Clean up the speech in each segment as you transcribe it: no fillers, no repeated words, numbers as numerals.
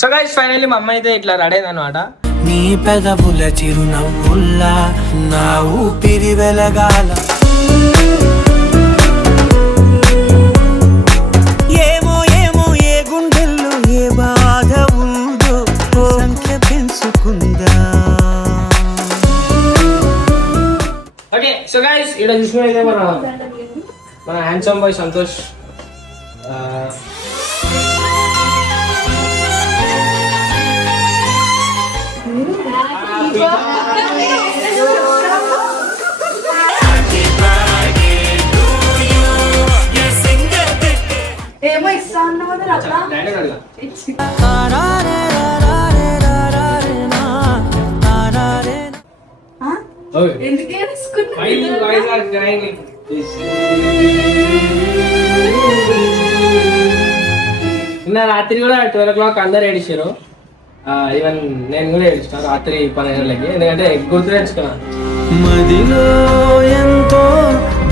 So guys finally మా అమ్మ అయితే ఇట్లా రెడీ అయింది అనమాట. నీ పెదవుల చిరునవ్వుల్లా నా ఊపిరి వెలగాల. ఏమో ఏమో ఏ గుండెల్లో ఏ బాధ ఉందో సంఖ్య పెంచుకుందా. ఓకే సో గైస్ ఇక్కడ చూసుకున్నైతే మన హ్యాండ్సమ్ బాయ్ సంతోష్ ఏమో ఇస్తా అన్నావు కదా ఎందుకు నిన్న రాత్రి కూడా 12 o'clock అందరు ఏడిచారు. ఈవెన్ నేను కూడా ఏడుస్తాను రాత్రి 12 గంటలకి, ఎందుకంటే గుర్తు తెచ్చుకున్నా మదిలో ఎంతో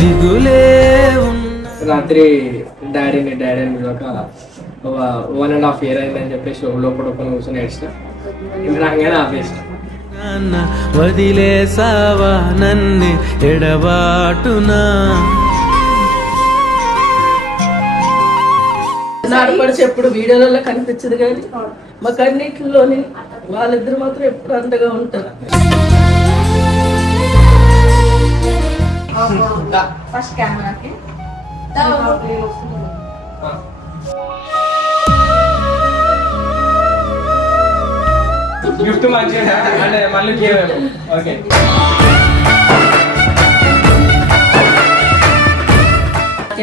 దిగులే రాత్రి డాడీని ఒక 1.5 year అయిందని చెప్పేసి లోపల కూర్చొని ఏడ్చిన. ఇది రాగానే ఆపేసిన. వదిలేసావా నన్ను ఎడబాటునా. ఆడపడిచి ఎప్పుడు వీడియోలలో కనిపించదు కానీ మా కన్నిటిలోని వాళ్ళిద్దరు మాత్రం ఎప్పుడు అండగా ఉంటారు. ఫస్ట్ కెమెరాకి గిఫ్ట్ మంచిగా అంటే మళ్ళీ ఓకే.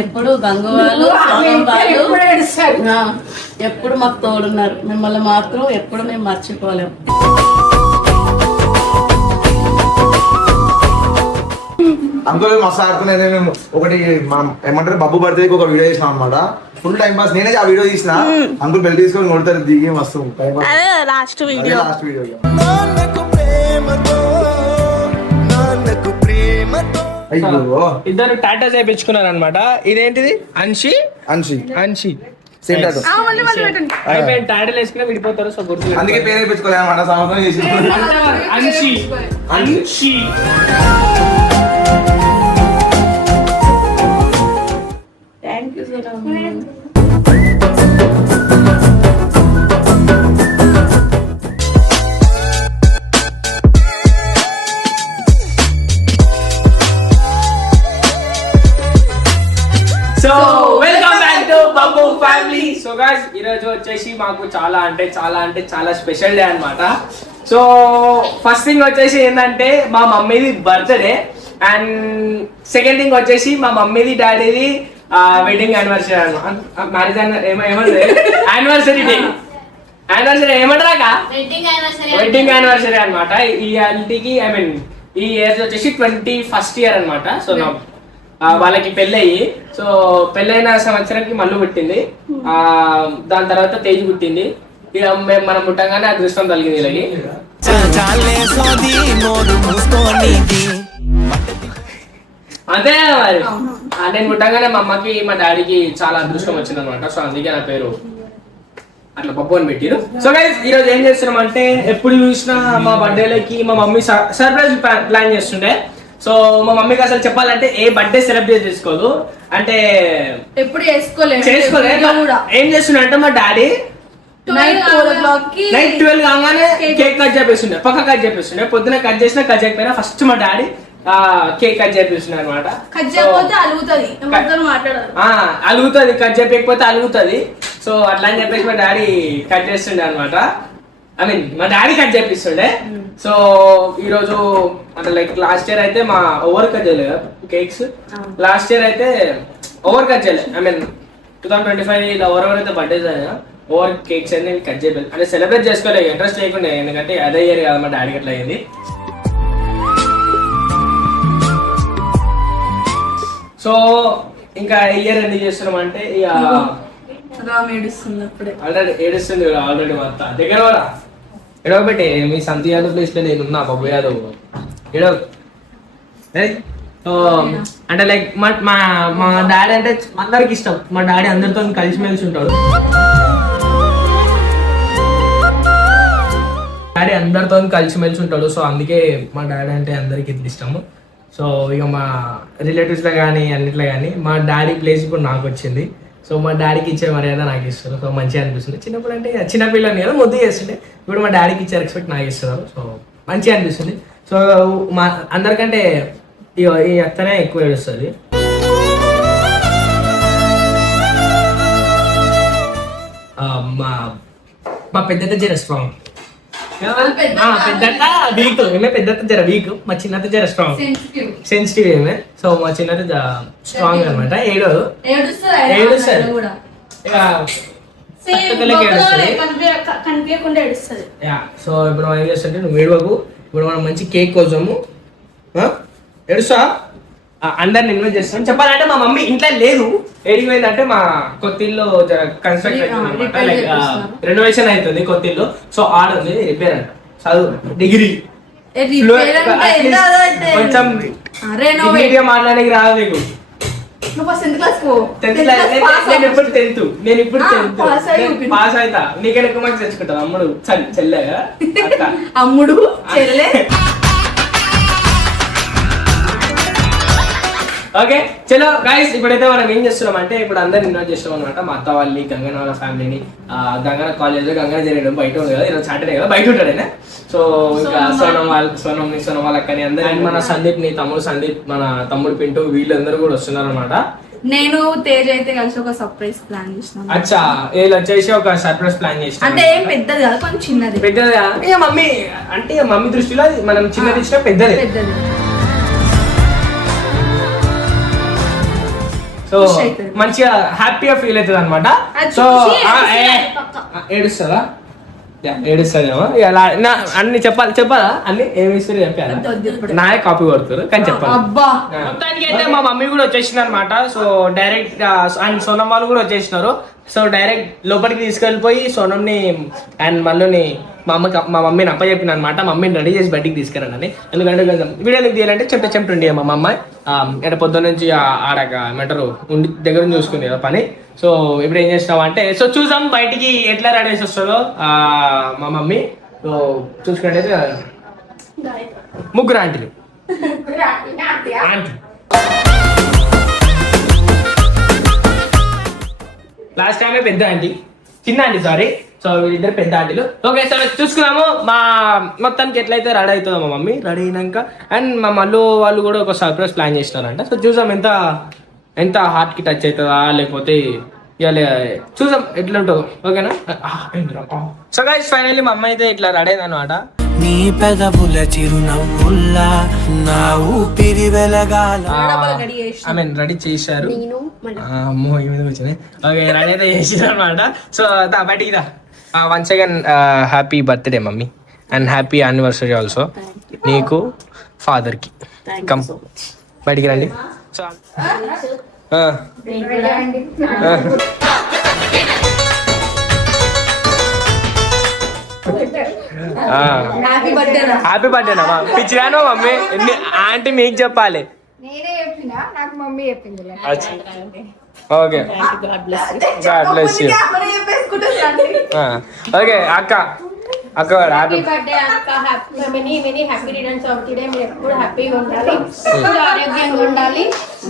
ఎప్పుడు గంగవాళ్ళు ఎప్పుడు మాకు తోడున్నారు. మిమ్మల్ని మాత్రం ఎప్పుడు మేము మర్చిపోలేము. అంకుల్ మస్తు ఆడుకునేది. మేము ఒకటి మనం ఏమంటారు బబ్బు బర్త్డేకి ఒక వీడియో చేసినాం అనమాట. Full time pass. నేనే ఆ వీడియో తీసిన. అంకుల్ బెల్ట్ తీసుకొని కొడతారు దిగి మస్తు టైం పాస్. లాస్ట్ వీడియో అయ్యో ఇద్దరు టాటా చేయించుకున్నారు అనమాట. ఇదేంటిది అన్షి సేమ్ టాటూ. అయిపోయింది టాటాలు వేసుకున్నా విడిపోతారు. సో గుర్తు అందుకే పేరు వేయించుకోలేదు అనమాట. సంవత్సరం చేసి Anshi thank you sir. So welcome back to Babbu family. So guys ఈరోజు వచ్చేసి మాకు చాలా స్పెషల్ డే అన్నమాట. సో ఫస్ట్ థింగ్ వచ్చేసి ఏంటంటే మా మమ్మీది బర్త్డే, అండ్ సెకండ్ థింగ్ వచ్చేసి మా మమ్మీది డాడీది వెడ్డింగ్ యానివర్సరీ అనమాట. మ్యారేజ్ యానివర్సరీ డే ఏమంటారా వెడ్డింగ్ యానివర్సరీ అనమాట. ఈ ఇయర్కి ఈ ఇయర్ వచ్చేసి 21st year అనమాట. సో నా వాళ్ళకి పెళ్ళయి, సో పెళ్ళైన సంవత్సరానికి మళ్ళీ పుట్టింది. దాని తర్వాత తేజ్ పుట్టింది. ఇక మేము మనం పుట్టంగానే అదృష్టం కలిగింది వీళ్ళకి. అంతే మరి. నేను పుట్టంగానే మా అమ్మకి మా డాడీకి చాలా అదృష్టం వచ్చింది అనమాట. సో అందుకే నా పేరు అట్లా బబ్బు అని పెట్టారు. సో గైస్ ఈరోజు ఏం చేస్తున్నాం అంటే, ఎప్పుడు చూసినా మా బర్త్డేలకి మా మమ్మీ సర్ప్రైజ్ ప్లాన్ చేస్తుండే. సో మా మమ్మీకి అసలు చెప్పాలంటే ఏ బర్త్డే సెలబ్రేట్ చేసుకోదు, అంటే ఎప్పుడు చేసుకోలేదు. ఏం చేస్తుండే అంటే మా డాడీ నైట్ 12 కాగానే కేక్ కట్ చేపిస్తుండే, పక్క కట్ చేపిస్తుండే. పొద్దున కట్ చేసినా కట్ చేయకపోయినా ఫస్ట్ మా డాడీ కేక్ కట్ చేపిస్తుండే అనమాట. అలుగుతుంది, కట్ చేయకపోతే అలుగుతుంది. సో అట్లా అని చెప్పేసి మా డాడీ కట్ చేస్తుండే అనమాట. మా డాడీ కట్ చేపిస్తుండే. సో ఈరోజు అంటే లైక్ లాస్ట్ ఇయర్ అయితే మా ఓవర్ కట్ చేయలేదు కేక్స్. లాస్ట్ ఇయర్ అయితే ఓవర్ కట్ చేయలేదు. 2025 ఇలా ఎవరెవరైతే బర్త్డేస్ అయినా ఓవర్ కేక్స్ అయితే కట్ చేయలేదు, అంటే సెలబ్రేట్ చేసుకోలేదు, ఇంట్రెస్ట్ లేకుండా. ఎందుకంటే అదే ఇయర్ కదా మా డాడీకి అట్లా అయింది. సో ఇంకా ఇయర్ ఎందుకు చేస్తున్నాం అంటే ఇక ఏడుస్తుంది ఆల్రెడీ మొత్తం దగ్గర కూడా ఎడవబెట్టే మీ సంతు యాదవ్ ప్లేస్ లో నేనున్నా బబ్బు యాదవ్ ఎడవ. అంటే లైక్ మా డాడీ అంటే అందరికి ఇష్టం. మా డాడీ అందరితో కలిసిమెలిసి ఉంటాడు. డాడీ అందరితో కలిసిమెలిసి ఉంటాడు. సో అందుకే మా డాడీ అంటే అందరికి ఇట్లా ఇష్టము. సో ఇక మా రిలేటివ్స్లో కానీ అన్నిట్లో కానీ మా డాడీ ప్లేస్ ఇప్పుడు నాకు వచ్చింది. సో మా డాడీకి ఇచ్చే మర్యాద నాకు ఇస్తారు. సో మంచిగా అనిపిస్తుంది. చిన్నప్పుడు అంటే చిన్నపిల్లని కదా ముద్దు చేస్తుండే, ఇప్పుడు మా డాడీకి ఇచ్చే రెస్పెక్ట్ నాకు ఇస్తున్నారు. సో మంచిగా అనిపిస్తుంది. సో మా అందరికంటే ఈ అత్తనే ఎక్కువ ఏడుస్తుంది. మా పెద్ద జర స్ట్రాంగ్, పెద్ద వీక్, ఏమే పెద్ద జర వీక్, మా చిన్నత జర స్ట్రాంగ్ సెన్సిటివ్ ఏమే. సో మా చిన్నత స్ట్రాంగ్ అనమాట. ఏడుస్తారు సో ఇప్పుడు మనం ఏం చేస్తుంటే నువ్వు ఏడవకు. ఇప్పుడు మనం మంచి కేక్ కోసము ఏడుస్తా అందరిని ఇన్వైట్ చేస్తాం. చెప్పాలంటే మా మమ్మీ ఇంట్లో లేదు, ఏడిపోయిందంటే మా కొత్త ఇల్లు కన్స్ట్రక్షన్ లైక్ రెనోవేషన్ అవుతుంది కొత్త ఇల్లు. సో ఆడుంది రిపేర్ అంట, చదువు డిగ్రీ కొంచెం మాట్లాడడానికి రాదు నీకు. నేను ఇప్పుడు 10th పాస్ అవుతా. నీకైనా ఎక్కువ మంచి తెచ్చుకుంటా అమ్ముడు చెల్లెగా అమ్ముడు చెల్లె. ఓకే చలో గైస్, ఇప్పుడైతే మనం ఏం చేస్తున్నాం అంటే ఇప్పుడు అందరిని ఇన్వైట్ చేస్తాం అనమాట. మా అత్త వాళ్ళని, గంగన వాళ్ళ ఫ్యామిలీని, గంగన కాలేజ్ గంగన జరిగడం బయట ఉంది కదా, ఈరోజు సాటర్డే కదా బయట ఉంటాడైనా. సో ఇంకా సోనం వాళ్ళకని అందరూ, మన సందీప్ ని తమ్ముడు సందీప్, మన తమ్ముడు పింటూ, వీళ్ళందరూ కూడా వస్తున్నారు అనమాట. నేను తేజ్ అయితే కలిసి ఒక సర్ప్రైజ్ ప్లాన్ చేసినాను. అచ్చా వీళ్ళు వచ్చేసి ఒక సర్ప్రైజ్ ప్లాన్ చేసినాం. అంటే ఏం పెద్దది కాదు, కొంచెం చిన్నది. పెద్దది ఇక మమ్మీ అంటే మమ్మీ దృష్టిలో మనం చిన్నది ఇచ్చిన పెద్దది. సో మంచిగా హ్యాపీగా ఫీల్ అవుతుంది అనమాట. సో ఏడుస్తుందా? ఏడుస్తుందేమో అన్ని చెప్పాలా అన్ని ఏమి ఇస్తారు చెప్పాలా? నాయే కాపీ కొడుతారు కానీ చెప్పాలి. మొత్తానికి అయితే మా మమ్మీ కూడా వచ్చేసింది అనమాట. సో డైరెక్ట్ అండ్ సోనం వాళ్ళు కూడా వచ్చేసినారు. సో డైరెక్ట్ లోపలికి తీసుకెళ్ళిపోయి సోనంని అండ్ మళ్ళీ మా మమ్మీని అప్పచెప్పిన అనమాట. మమ్మీని రెడీ చేసి బయటికి తీసుకురండి. ఎందుకంటే కొంచెం వీడియోకి తీయాలంటే చెంటుండే మా అమ్మాయి అంటే పొద్దున్న నుంచి ఆడక ఏమంటారు ఉండి దగ్గర చూసుకుంది కదా పని. సో ఇప్పుడు ఏం చేస్తావు అంటే సో చూసాం బయటికి ఎట్లా రెడీ చేసి వస్తుందో మా మమ్మీ. సో చూసుకుంటే ముగ్గురు ఆంటీలు లాస్ట్ టైమే పెద్ద ఆంటీ, చిన్న ఆంటీ సారీ. సో వీళ్ళిద్దరు పెద్ద ఆంటీలు. ఓకే సో చూసుకున్నాము మా మొత్తానికి ఎట్లయితే రెడీ అవుతుందో మా మమ్మీ. రెడీ అయినాక అండ్ మా మళ్ళీ వాళ్ళు కూడా ఒక సర్ప్రైజ్ ప్లాన్ చేసినారంట. సో చూసాం ఎంత హార్ట్కి టచ్ అవుతుందా లేకపోతే ఇవాళ చూసాం ఎట్లా ఉంటుందో. ఓకేనా? సో గైస్ ఫైనల్లీ మా అమ్మ అయితే ఇట్లా రెడీ అయింది అనమాట. నీ పెదవుల చిరునవ్వుల్లా నా ఊపిరి వెలగాల. ఐ మీన్ రెడీ చేశారు. అమ్మో ఈ మీద వచ్చినాయి. ఓకే రెడీ అయితే చేసారు అనమాట. సో బయటికి దా. Once again happy birthday mummy and happy anniversary also నీకు ఫాదర్కి. కమ్ బయటికి రండి. సో హ్యాపీ బర్త్డే పిచ్చిరాను మమ్మీ. ఆంటీ మీకు చెప్పాలి. Okay God bless you. Okay అక్క హ్యాపీ బర్త్డే అక్క. Many happy returns of the day. మీరు ఎప్పుడు హ్యాపీగా ఉండాలి, ఎప్పుడు ఆరోగ్యంగా ఉండాలి.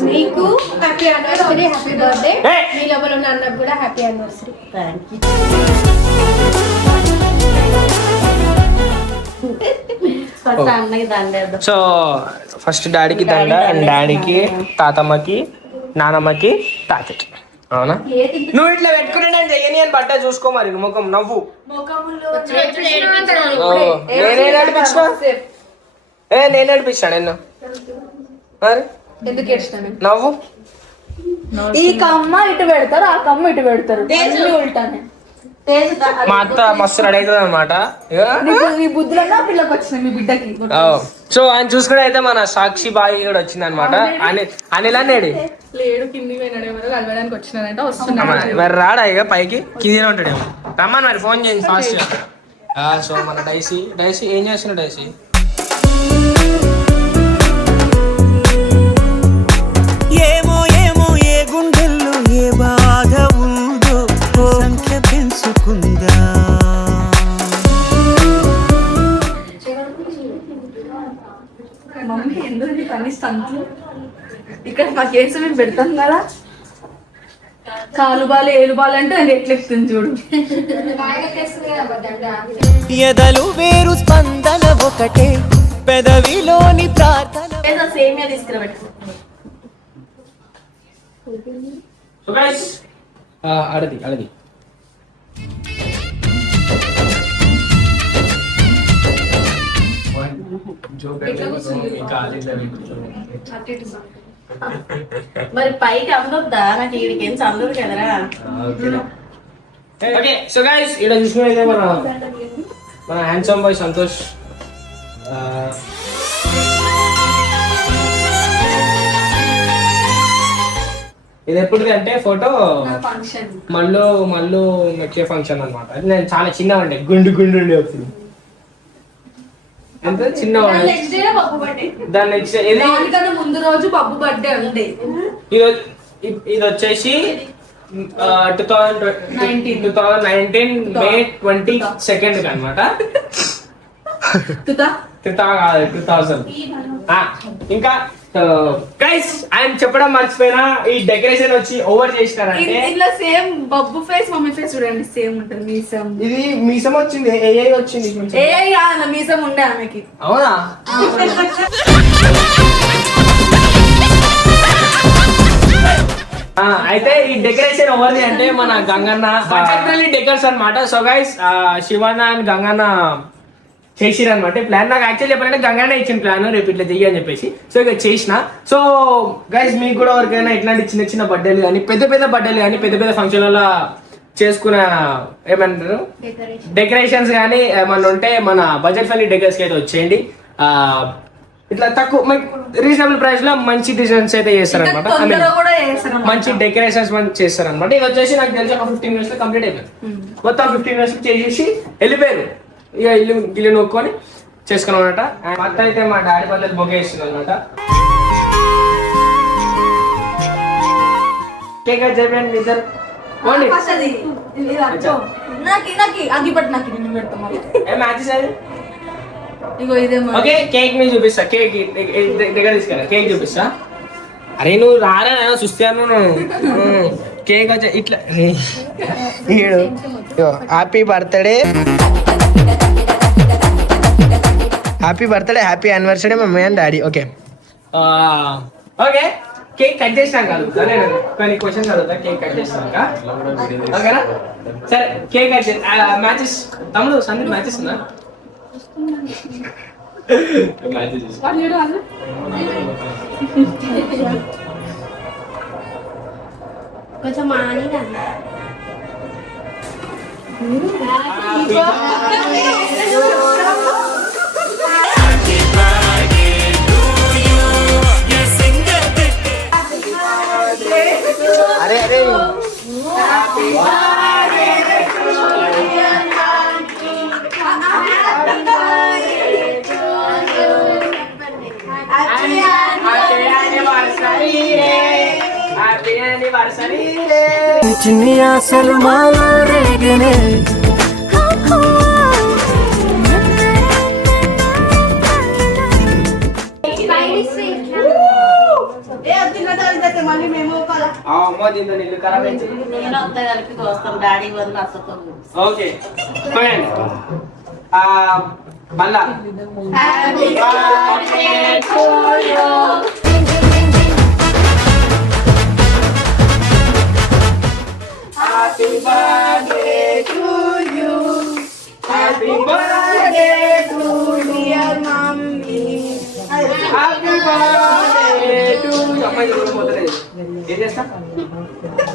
మీకు హ్యాపీ యానివర్సరీ, హ్యాపీ బర్త్డే. మీ లోపల ఉన్న అన్నకు కూడా హ్యాపీ యానివర్సరీ. సో ఫస్ట్ డాడీకి దండ అండ్ డాడీకి తాతమ్మకి నానమ్మకి తాతకి. అవునా? నువ్వు ఇట్లా పెట్టుకుని నేను చెయ్యని అని బట్ట చూసుకో మరి ముఖం నవ్వు. నేనే నడిపించా నేను మరి ఎందుకు ఏడుస్తాను? నవ్వు. ఈ కమ్మ ఇటు పెడతారు, ఆ కమ్మ ఇటు పెడతారు. ఉల్టానే మా అత్త మస్తు రెడీ అవుతుంది అనమాట. ఈ బుద్ధులన్నా పిల్లకి వచ్చినాయి మీ బిడ్డకి. సో ఆయన చూసుకుంటే అయితే మన సాక్షి బాయి కూడా వచ్చింది అనమాట. అనిల్ అన్నాడు లేడు, కింది కలవడానికి వచ్చినారంట. వస్తున్నాడు మరి రాడా ఇక పైకి కింద ఉంటాడేమో. రమ్మని మరి ఫోన్ చేయండి ఫాస్ట్ గా. సో మన డైసీ ఏం చేస్తున్నాడు? డైసీ ఏమో ఏ గుండెల్లో ఏ బాధ ఉందో సంఖ్య పెంచుకుందా. మమ్మీ ఎందుకు నీకు అన్ని స్టంట్లు? ఇక్కడ మా కేసు మేము పెడతాం కదా, కాలు బాలు ఏలు బాలు అంటే అది ఎట్లా ఎక్కుతుంది చూడు. ఎదలు వేరు స్పందన ఒకటే పెదవిలోని ప్రార్థన సేమియా తీసుకురాబెట్టు. సో గైస్ అడది మరి పైకి అందొద్దా? నాకు ఈడికి ఏం చల్లదు కదరా. ఓకే సో గైస్ ఇక్కడ చూసుకున్నైతే మన హ్యాండ్సమ్ బాయ్ సంతోష్ ఇది ఎప్పుడుది అంటే ఫోటో మళ్ళీ వచ్చే ఫంక్షన్ అనమాట. నేను చాలా చిన్నగా ఉండే గుండు ఉండే అప్పుడు. ఎంత చిన్నగా దాని నెక్స్ట్ ముందు రోజు బబ్బు బర్త్డే ఉండే. ఇది వచ్చేసి 2019 మే 22 అనమాట. 2000 ఇంకా గైస్ ఆయన చెప్పడం మర్చిపోయినా ఈ డెకరేషన్ వచ్చి ఓవర్ చేసినారంటే ఇట్లా same Babbu face mummy face చూడండి సేమ్ ఉంటుంది. మీసం ఇది మీసం వచ్చింది, ఏఐ వచ్చింది. ఏఐ కాదన్న మీసం ఉండే ఆమెకి. అవునా? అయితే ఈ డెకరేషన్ ఎవరిది అంటే మన గంగన్న డెకర్స్ అనమాట. So guys Shivanna and Ganganna చేసిరనమాట ప్లాన్. నాకు యాక్చువల్లీ చెప్పాలంటే గంగన్న ఇచ్చిన ప్లాన్ రేపు ఇట్లా చెయ్యి అని చెప్పేసి. సో ఇక చేసిన. సో గైస్ మీకు కూడా ఎవరికైనా ఇట్లాంటి చిన్న చిన్న బర్త్డేలు కానీ పెద్ద బర్త్డేలు కానీ పెద్ద ఫంక్షన్లలో చేసుకున్న ఏమంటారు డెకరేషన్స్ కానీ ఏమన్నా ఉంటే మన బడ్జెట్ ఫ్రెండ్లీ డెకరేషన్ అయితే వచ్చేయండి. ఇట్లా తక్కువ రీజనబుల్ ప్రైస్ లో మంచి డిజైన్స్ అయితే చేస్తారనమాట. మంచి డెకరేషన్స్ చేస్తారనమాట. ఇది వచ్చేసి నాకు తెలిసి ఒక 15 minutes లో కంప్లీట్ అయిపోయింది. మొత్తం 15 minutes చేసేసి వెళ్ళిపోయారు. ఇక ఇల్లు నొక్కొని చేసుకున్నాం అనమాట. మొత్తం అయితే మా డాడీ పద్ధతి బొకే ఇస్తుంది అనమాట. కేక్ అయితే చెప్పండి ఇద్దరు ఓకే. కేక్ ని చూపిస్తా. కేక్ దగ్గర తీసుకురా. కేక్ చూపిస్తా. అరే నువ్వు రారా చూస్తాను. కేక్ వచ్చా ఇట్లా happy birthday happy anniversary mummy and daddy. Okay okay cake cut చేసినాక అడుగుతా నేను కొన్ని క్వశ్చన్స్ అడుగుతా. కేక్ కట్ చేసినాక ఓకేనా? సరే కేక్ కట్ చేసి మ్యాచెస్ తమ్ముడు సందీప్ మ్యాచెస్ ఉన్నా కొంచెం మాని అరే చిన్ని ఆశలు మాలో రేగనే మళ్ళీ మేము డాడీ ఓకే మళ్ళా Happy birthday to you. Happy birthday to dear mommy. Happy birthday to you. అమ్మాయి చెప్పు మొదలే. ఏం చేస్తా?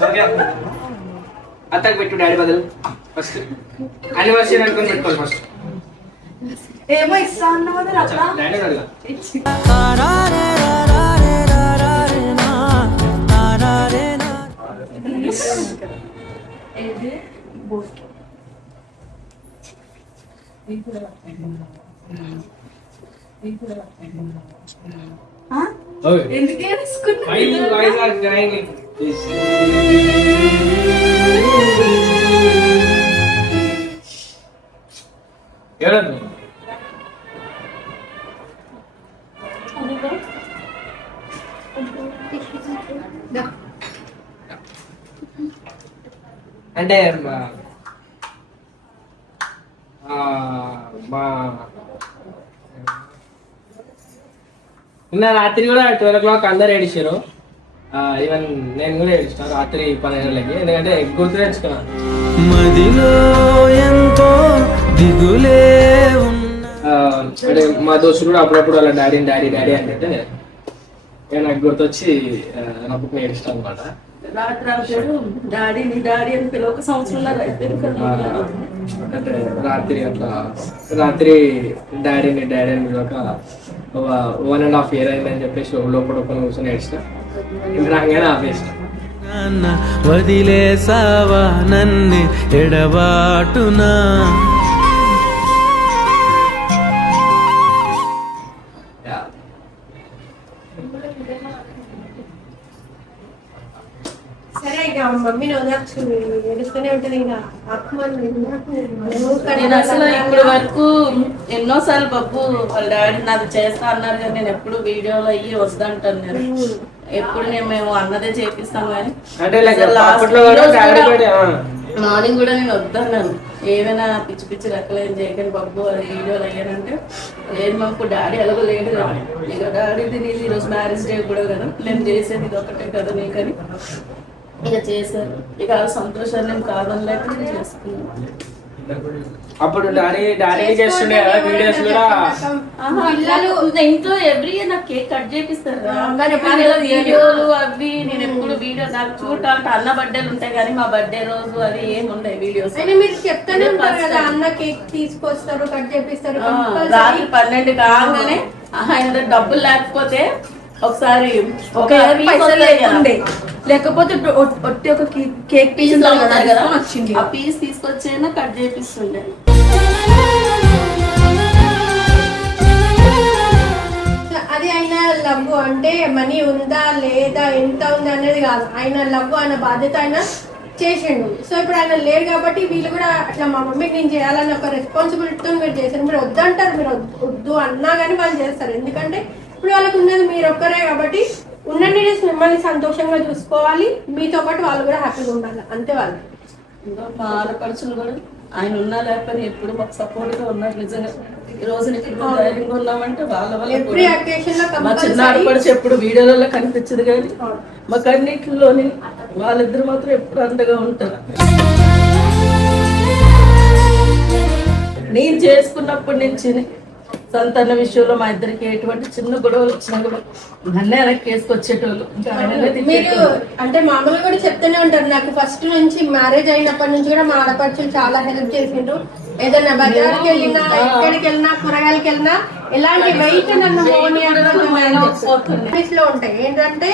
ఓకే. అత్తకి పెట్టు డాడీ బదులు ఫస్ట్. యానివర్సరీ అనుకొని పెట్టుకోవాలి ఫస్ట్. ఏమో ఇస్తా అన్నావు కదా అత్త. డాడీ అడగా. ఎందుకే అంటే మా నిన్న రాత్రి కూడా 12 o'clock అందరు ఏడిచారు. ఈవెన్ నేను కూడా ఏడిస్తాను రాత్రి 12 గంటలకి, ఎందుకంటే గుర్తు తెచ్చుకున్నాను. మదిలో ఎంతో దిగులే అంటే మా దోస్తులు కూడా అప్పుడప్పుడు వాళ్ళ డాడీ డాడీ డాడీ అంటే నాకు గుర్తొచ్చి నాకు ఏడుస్తాను అనమాట. రాత్రి డాడీ డాడీ అని పిల్లలు 1 సంవత్సరంన్నర అయిపోయింది కదా. రాత్రి డాడీని ఒక 1.5 year అయిందని చెప్పేసి లోపల కూర్చొని ఏడ్చిన, ఇంకా రాగానే ఆపేసిన. నాన్న వదిలేసావా నన్ను ఎడబాటునా. సరే ఇక మమ్మీని వదచ్చు, ఏడుస్తూనే ఉంటది. ఇంకా నేను అసలు ఇప్పటి వరకు ఎన్నోసార్లు బాబు వాళ్ళ డాడీ నాది చేస్తా అన్నారు కానీ నేను ఎప్పుడు వీడియోలో అయ్యి వద్దంటాను. నేను ఎప్పుడు మేము అన్నదే చేపిస్తాం కానీ అంటే మార్నింగ్ కూడా నేను వద్దన్నాను. ఏమైనా పిచ్చి పిచ్చి రకలేం చేయకండి బాబు అది వీడియోలు అయ్యానంటే లేదు మాకు డాడీ ఎలాగో లేదు కదా, ఇక డాడీది నీది ఈరోజు మ్యారేజ్ డే కూడా కదా, నేను చేసేది ఇది ఒకటే కదా నీకని ఇక చేశారు. ఇక ఆ సంతోషాన్ని నేను కాదనలేక నేను చేసుకున్నాను. అప్పుడు డాడీ చేస్తుండే కదా వీడియోస్ కూడా. ఇంట్లో ఎవ్రీ ఇయర్ నాకు కేక్ కట్ చేపిస్తారు వీడియోలు అవి. నేను ఎప్పుడు వీడియో నాకు చూడాలంటే అన్న బర్త్డేలు ఉంటాయి కానీ మా బర్త్డే రోజు అవి ఏమి ఉంటాయి వీడియోస్. మీరు చెప్తానే ఉంటారు కదా అన్న కేక్ తీసుకొస్తారు కట్ చేపిస్తారు. రాత్రి 12 కాగానే ఆయన డబ్బులు లేకపోతే ఒకసారి ఒక లేకపోతే ఒట్టి ఒక కేక్ పీస్ కదా ఆ పీస్ తీసుకొచ్చైనా కట్ చేపిస్తుండే. అది ఆయన లవ్ అంటే మనీ ఉందా లేదా ఎంత ఉంది అనేది కాదు, ఆయన లవ్ ఆయన బాధ్యత ఆయన చేసిండు. సో ఇప్పుడు ఆయన లేరు కాబట్టి వీళ్ళు కూడా అట్లా మా మమ్మీకి నేను చేయాలని ఒక రెస్పాన్సిబిలిటీతో మీరు చేశారు. మీరు వద్దంటారు, మీరు వద్దు అన్నా కానీ వాళ్ళు చేస్తారు. ఎందుకంటే ఇప్పుడు వాళ్ళకు ఉన్నది మీరు ఒక్కరే కాబట్టి ఉన్నన్ని డేస్ మిమ్మల్ని సంతోషంగా చూసుకోవాలి, మీతో పాటు వాళ్ళు కూడా హ్యాపీగా ఉండాలి, అంతే వాళ్ళు. మా ఆడపడుచులు కూడా ఆయన ఉన్నా లేకపోతే ఎప్పుడు మాకు సపోర్ట్ గా ఉన్నారు. నిజంగా ఈ రోజు ఇప్పుడు ధైర్యంగా ఉన్నామంటే వాళ్ళ వల్ల. మా చిన్న ఆడపడుచు ఎప్పుడు వీడియోలలో కనిపించదు కానీ మా కన్నిటిలోని వాళ్ళిద్దరు మాత్రం ఎప్పుడు అండగా ఉంటారు. నేను చేసుకున్నప్పటి నుంచి సంతాన విషయంలో మా ఇద్దరికి ఎటువంటి చిన్న గొడవలు వచ్చినా కూడా నన్నే వెనక్కి వేసుకొచ్చేటోళ్ళు. మీరు అంటే మామూలుగా కూడా చెప్తూనే ఉంటారు, నాకు ఫస్ట్ నుంచి మ్యారేజ్ అయినప్పటి నుంచి కూడా మా ఆడపడుచులు చాలా హెల్ప్ చేసిండ్రు. ఏదైనా బజార్కి వెళ్ళినా ఎక్కడికి వెళ్ళినా కూరగాయలకి వెళ్ళినా ఎలాంటి వెయిట్ నన్ను లో ఉంటాయి. ఏంటంటే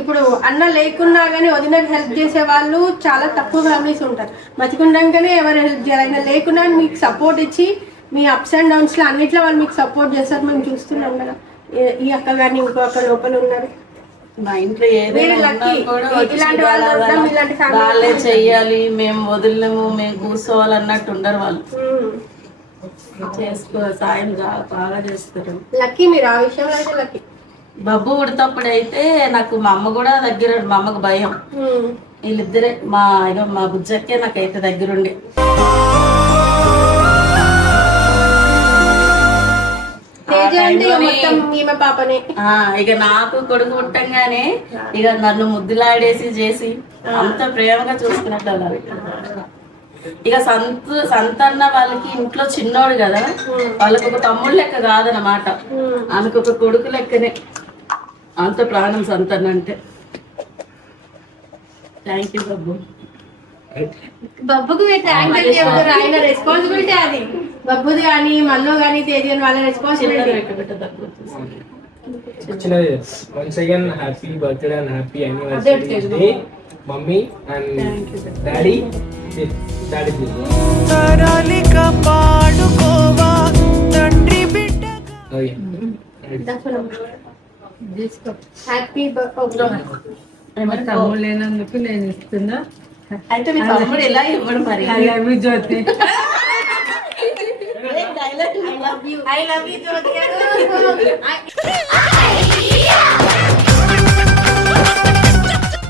ఇప్పుడు అన్న లేకున్నా కానీ వదినకు హెల్ప్ చేసే వాళ్ళు చాలా తక్కువ ఫ్యామిలీస్ ఉంటారు. బతికుండగానే ఎవరు హెల్ప్ చేయాలి, ఆయన లేకున్నా మీకు సపోర్ట్ ఇచ్చి మీ అప్స్ అండ్ డౌన్స్ లో అన్నిట్లో వాళ్ళు మీకు సపోర్ట్ చేస్తారు. మేము చూస్తున్నాం కదా, ఈ అక్క కానీ ఇంకో అక్క లోపల ఉన్నారు. మా ఇంట్లో ఏదైనా వాళ్ళే చెయ్యాలి, మేము వదిలేము, మేము కూర్చోవాలి అన్నట్టు ఉండరు వాళ్ళు. చేసుకో సాయం బాగా చేస్తారు. లక్కీ మీరు ఆ విషయంలో అయితే లక్కీ. బబ్బు ఉడతప్పుడు అయితే నాకు మా అమ్మ కూడా దగ్గర, మా అమ్మకు భయం. వీళ్ళిద్దరే మా బుజ్జక్కే నాకైతే దగ్గరుండి. ఇక నాకు కొడుకు పుట్టంగానే ఇక నన్ను ముద్దులాడేసి చేసి అంత ప్రేమగా చూసుకున్నట్టు అన్నారు. ఇక సంతన్న వాళ్ళకి ఇంట్లో చిన్నోడు కదా, వాళ్ళకి ఒక తమ్ముడు లెక్క కాదనమాట, ఆమెకు ఒక కొడుకు లెక్కనే. అంత ప్రాణం సంతన్న అంటే. Thank you Babbu. బబ్బుకు మీరు థ్యాంక్ యూ చెప్తారు, ఆయన రెస్పాన్సిబిలిటీ అది. బబ్బుది కానీ మల్లో కానీ తేజీ అని వాళ్ళ responsibility. once again happy birthday and happy anniversary mummy and daddy తరాలిక పాడుకోవా తండ్రి బిడ్డ. హ్యాపీ తమ్ముడు లేనందుకు నేను ఇస్తున్నా. అయితే మీ తమ్ముడు ఎలా ఇవ్వడు మరి? I love you Jyoti. I love you Jyoti.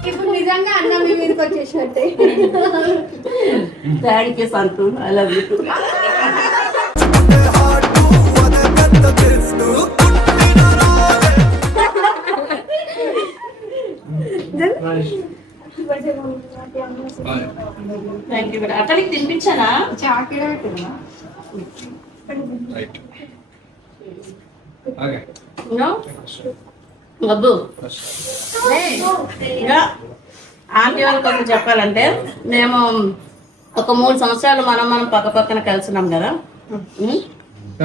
ఇప్పుడు నిజంగా అన్న మీ మీదకి వచ్చేసి చేసినట్టే. Thank you Santu, I love you. Thank you. అతనికి తినిపించానా? వద్దు. ఇంకా ఆంటీ వాళ్ళ కోసం చెప్పాలంటే మేము ఒక 3 సంవత్సరాలు మనం పక్క పక్కన కలిసినాం కదా.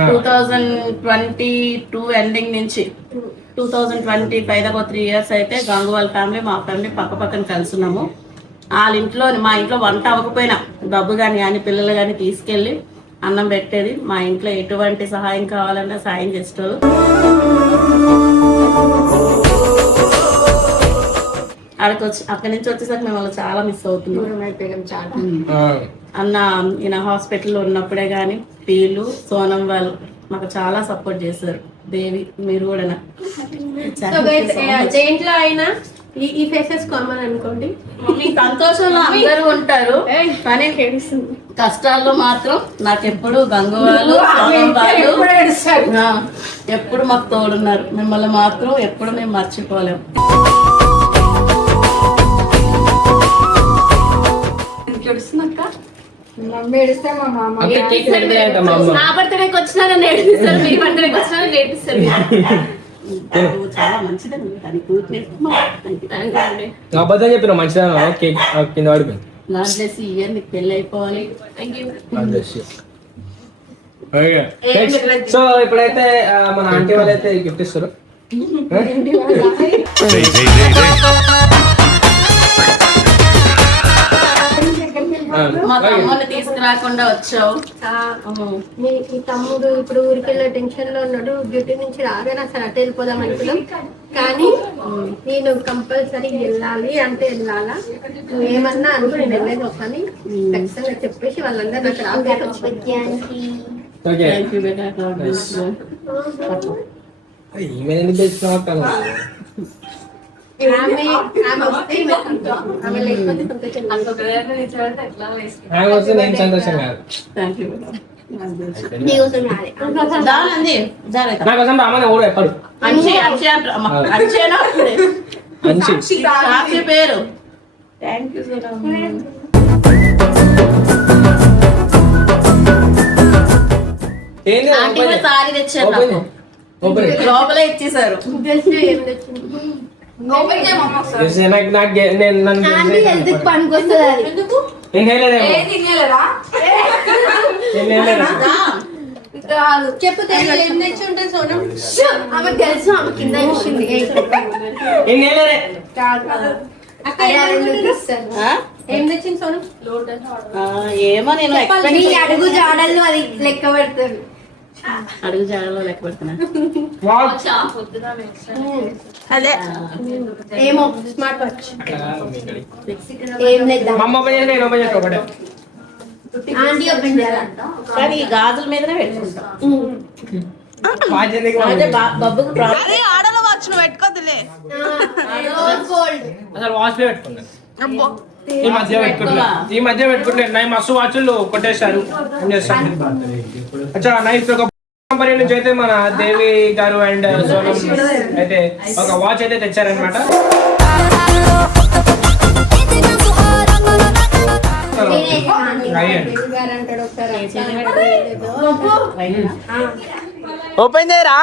2022 ఎండింగ్ నుంచి 2025 దాకా 3 years అయితే గంగువాళ్ళ ఫ్యామిలీ మా ఫ్యామిలీ పక్క పక్కన కలుసున్నాము. వాళ్ళ ఇంట్లో మా ఇంట్లో వంట అవ్వకపోయినా డబ్బు కానీ పిల్లలు కానీ తీసుకెళ్ళి అన్నం పెట్టేది. మా ఇంట్లో ఎటువంటి సహాయం కావాలన్నా సాయం చేస్తారు. అక్కడి నుంచి వచ్చేసరికి మేము వాళ్ళు చాలా మిస్ అవుతున్నాం. అన్న ఈయన హాస్పిటల్లో ఉన్నప్పుడే కానీ వీళ్ళు సోనం వాళ్ళు మాకు చాలా సపోర్ట్ చేశారు. దేవి మీరు కూడా దేంట్లో అయినా ఈ ఫేసెస్ కామన్ అనుకోండి. మీ సంతోషంలో అందరూ ఉంటారు కానీ కష్టాల్లో మాత్రం నాకు ఎప్పుడు గంగవాళ్ళు ఎప్పుడు మాకు తోడున్నారు. మిమ్మల్ని మాత్రం ఎప్పుడు మేము మర్చిపోలేము. మమ్మీ ఏడిస్తే మా మామ నా బర్త్డేకి వచ్చినా నన్ను ఏడిపిస్తారు, మీ బర్త్డేకి వచ్చినా నన్ను ఏడిపిస్తారు. చాలా మంచిదండి. అబద్ధం చెప్పిన మంచిదా కేక్ కింద పడిపోయింది. లాస్ట్ ఇయర్ నీకు పెళ్ళి అయిపోవాలి. సో ఇప్పుడైతే మన ఆంటీ వాళ్ళు అయితే గిఫ్ట్ ఇస్తారు. మా తమ్ముడిని తీసుకురాకుండా వచ్చావు. మీ తమ్ముడు ఇప్పుడు ఊరికెళ్ళే టెన్షన్ లో ఉన్నాడు. డ్యూటీ నుంచి రాగానే అసలు అటు వెళ్ళిపోదాం అనుకున్నాం, కానీ నేను కంపల్సరీ వెళ్ళాలి అంటే వెళ్ళాలా, నువ్వు ఏమన్నా అనుకో నేను వెళ్ళేది వస్తాను ఖచ్చితంగా చెప్పేసి వాళ్ళందరూ నాకు రాబోయే పేరు. థ్యాంక్ యూ సారీ తెచ్చారు, లోపలే ఇచ్చేసారు. చెప్పు ఏం తెచ్చి ఉంటుంది సోనం? ఆమెకు తెలుసు, ఆమె కింద ఇచ్చింది. ఏం తెచ్చింది సోనం? ఏమో నేను అడుగు జాడల్లో అది లెక్క పెడతారు. అడుగు జాడలో లెక్క పెడుతున్నా. అదే ఏమో స్మార్ట్ వాచ్ ఏం లేదు. ఆంటీ ఓపెన్ చేయాలంట, కానీ ఈ గాజుల మీదనే పెట్టుకుంటాం. బబ్బుకు అసలు వాచ్ పెట్టుకున్నాను. ఈ మధ్య పెట్టుకుంటే మస్తు వాచ్లు కొట్టేశారు. ఏం చేస్తాను? అచ్చా నైస్. ఒక కంపెనీ నుంచి అయితే మన దేవి గారు అండ్ సోనం అయితే ఒక వాచ్ అయితే తెచ్చారనమాట. ఓపెన్ చేయరా?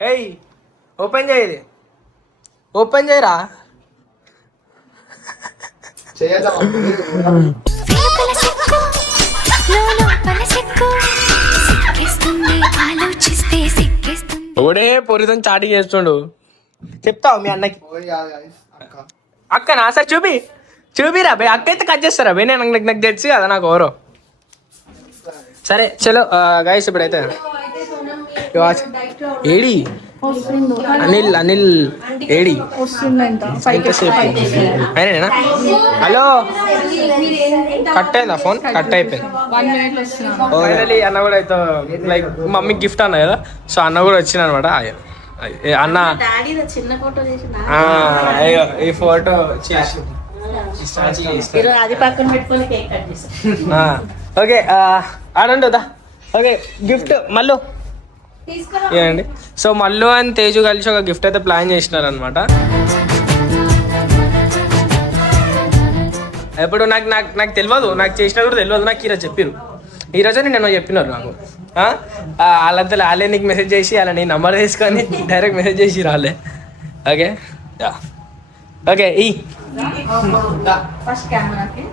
ఏయ్ ఓపెన్ చేయది, ఓపెన్ చేయరా? ఒకడే పొరితో చాటింగ్ చేస్తుండు. చెప్తావు మీ అన్నకి? అక్కనా? సరే చూపిరా బే. అక్క అయితే కట్ చేస్తారా బే? నాకు తెలుసు కదా నాకు ఎవరో. సరే చలో గైస్, ఇప్పుడైతే ఏడి అనిల్ ఏడి అయినా? హలో, కట్ అయిందా ఫోన్? కట్ అయిపోయింది. అన్న కూడా అయితే లైక్ మమ్మీకి గిఫ్ట్ అన్న కదా, సో అన్న కూడా వచ్చిన అనమాట. అన్న చిన్న ఫోటో చేసి ఈ ఫోటో చేసి ఈరోజు అది పక్కన పెట్టుకొని కేక్ కట్ చేసాం. ఓకే ఆడండి వద్దా. ఓకే గిఫ్ట్ మల్లు ఏనండి. సో మల్లు అండ్ తేజు కలిసి ఒక గిఫ్ట్ అయితే ప్లాన్ చేసినారు అనమాట. ఎప్పుడు నాకు నాకు నాకు తెలియదు, నాకు చేసినా కూడా తెలియదు. నాకు ఈరోజు చెప్పారు, ఈరోజే నేను చెప్పినారు నాకు. వాళ్ళంతా వాళ్ళే నీకు మెసేజ్ చేసి అలా నీ నంబర్ తీసుకొని డైరెక్ట్ మెసేజ్ చేసి రాలే. ఓకే ఓకే ఈ ఫస్ట్ కెమెరాకి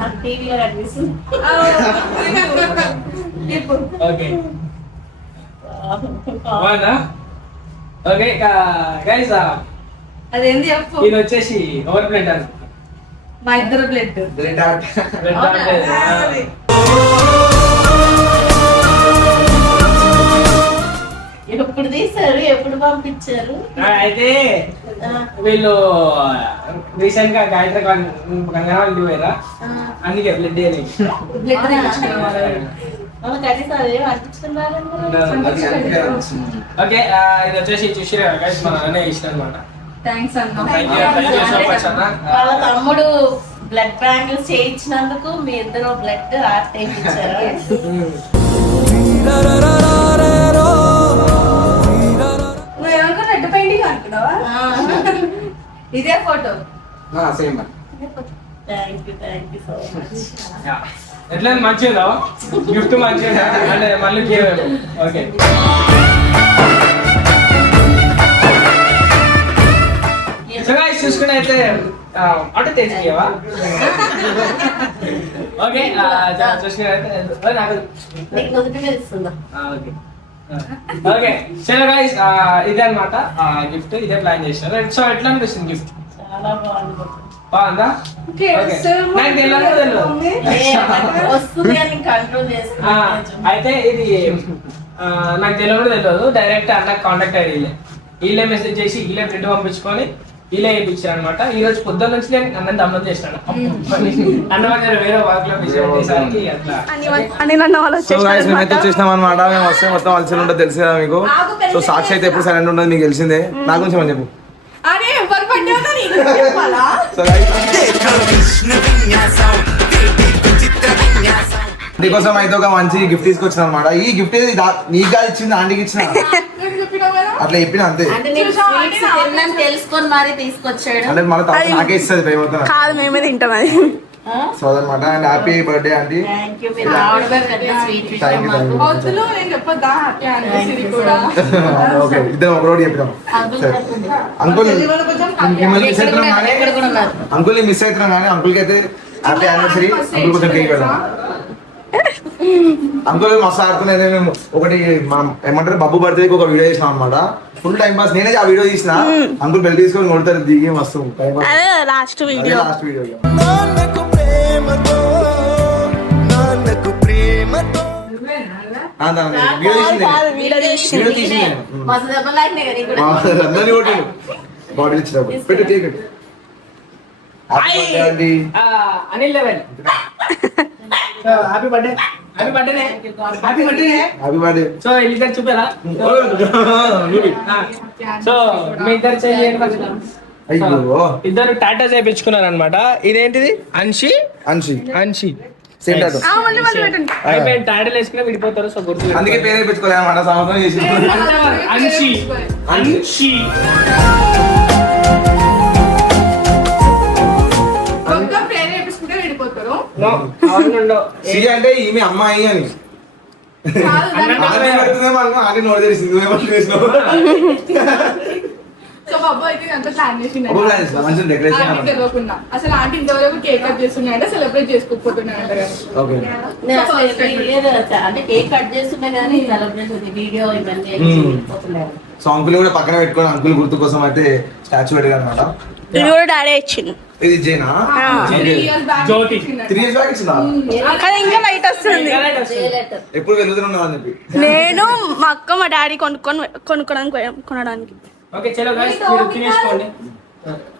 నాకు టీవీలో కనిపిస్తుంది. ఓకే ఓకే గైస్ అదేంది చెప్పు. ఇది వచ్చేసి ఓవర్ ప్లేట్ అని మా ఇద్దరు ప్లేట్ ఎప్పుడు తీశారు, ఎప్పుడు పంపించారు? అయితే వీళ్ళు రీసెంట్ గా గాయత్రి కంగనాలు పోయారా, అందుకే బ్లడ్ ఓకే. ఇది వచ్చేసి చూసిరా గైస్ మన అనే ఇష్టం అనమాట. థ్యాంక్స్ అన్న. థ్యాంక్ యూ సో మచ్ అన్న. వాళ్ళ తమ్ముడు బ్లడ్ బ్యాంగిల్స్ చేయించినందుకు మీ ఇద్దరు బ్లడ్ ఆర్ట్ చేయించారు. నువ్వేమనుకో రెడ్ పెయింటింగ్ అనుకున్నావా? ఇదే photo. Same thank you so much. ఎట్లా మంచిదా గిఫ్ట్ మంచిదా అంటే మళ్ళీ ఓకే. చూసుకుని అయితే అంటే తెచ్చివా ఓకే. చూసుకుని అయితే నాకు నీకు మొదటి మీద ఇస్తుందా? ఓకే ఓకే చలో గైస్ ఇదే అనమాట గిఫ్ట్. ఇదే ప్లాన్ చేశారు. సో ఎట్లా అనిపిస్తుంది గిఫ్ట్? చాలా బాగుంది. బాగుందా? నాకు తెలియదు. వస్తుంది అని కంట్రోల్ చేస్తున్నా. అయితే ఇది నాకు తెలియదు. డైరెక్ట్ అన్నకు కాంటాక్ట్ అయ్యి వీళ్ళే మెసేజ్ చేసి వీళ్ళే ప్రింట్ పంపించుకొని వీళ్ళే వేయించారు అనమాట. ఈ రోజు పొద్దున్న నుంచి నేను అన్నం దమ్మం చేసినాను. అన్న దగ్గర వేరే వర్క్ లో బిజీ ఉండేసరికి అట్లా వచ్చేసినాం అనమాట. మేము వస్తే మొత్తం అలసి ఉంటుంది తెలుసు కదా మీకు. సో సాక్షి అయితే ఎప్పుడు సైలెంట్ ఉండదు మీకు తెలిసిందే. నా గురించి ఏమని చెప్పు. సో నీకోసం అయితే ఒక మంచి గిఫ్ట్ తీసుకొచ్చిన అనమాట. ఈ గిఫ్ట్ నీకు కాదు ఇచ్చింది, ఆంటీకి ఇచ్చిన. అట్లా చెప్పిన అంతే. అంటే నేను స్వీట్స్ తిన్నాను తెలుసుకొని మరి తీసుకొచ్చాడు. అంటే మన తర్వాత నాకే ఇస్తుంది ప్రేమతో. కాదు మేమే తింటాం అది. సో అదనమాట. And happy birthday aunty. Thank you. మీరు రావడమే పెద్ద స్వీట్ విషయం మాకు. ఓకే ఇద్దరం ఒక రోజు చెప్పినాం. అంకుల్ మిమ్మల్ని మిస్ అవుతున్నాం కానీ అంకుల్ని మిస్ అవుతున్నాం కానీ అంకుల్కి అయితే హ్యాపీ యానివర్సరీ. అంకుల్ కొంచెం కేక్ పెడదాం. అంకుల్ మస్తు ఆడుతున్నది. మేము ఒకటి మనం ఏమంటారు బబ్బు బర్త్డేకి ఒక వీడియో చేసినాం అనమాట. Full time pass. నేనే ఆ వీడియో తీసిన. అంకుల్ బెల్ట్ తీసుకొని కొడతారు దిగి మస్తు time pass. Last video. Last video Nannaku Prematho Nannaku Prematho video తీసింది. మస్తు దెబ్బలాడినాయి కదా నీకు కూడా. అందరినీ కొట్టిండు బాటిల్ ఇచ్చినప్పుడు. పెట్టు కేక్ పెట్టు. Happy birthday aunty. Anil level happy birthday. Happy birthday. Happy birthday. Happy birthday. So వీళ్ళిద్దరు చూపారా? సో మీ ఇద్దరు చేయండి. అయ్యో ఇద్దరు టాటా చేయించుకున్నారు అనమాట. ఇదేంటిది? Anshi Anshi same tattoo. అయిపోయి టాటలు వేసుకుని విడిపోతారు. సో గుర్తు అందుకే పేరు వేయించుకోలే అన్నమాట. సంవత్సరం చేసి అన్షి అన్షి సి అంటే ఈమె అమ్మాయి అని ఆంటీ పెడుతుందేమో అనుకో. ఆంటీ నోట్ తెలిసింది. నువ్వేమో చేసినావు. మంచి డెకరేషన్. అసలు ఆంటీ ఇంతవరకు కేక్ కట్ చేస్తున్నాయంటే సెలబ్రేట్ చేసుకోకపోతున్నాయంట. ఓకే నేను అసలు ఏదో అంటే కేక్ కట్ చేస్తున్నా కానీ సెలబ్రేషన్ వీడియో ఇవన్నీ చేయకపోతున్నాను. సో అంకుల్ కూడా పక్కన పెట్టుకొని అంకుల్ గుర్తు కోసం అయితే స్టాచ్యూ పెట్టారు అనమాట. ఇది కూడా డాడీ ఇచ్చింది. ఇది జేనా జ్యోతి 3 years బ్యాక్ ఇచ్చిందా? అది ఇంకా లైట్ వస్తుంది. ఎప్పుడు వెళ్తున్నావు అని చెప్పి నేను మా అక్క మా డాడీ కొనుక్కోడానికి ఓకే చలో గైస్ మీరు తినేసుకోండి.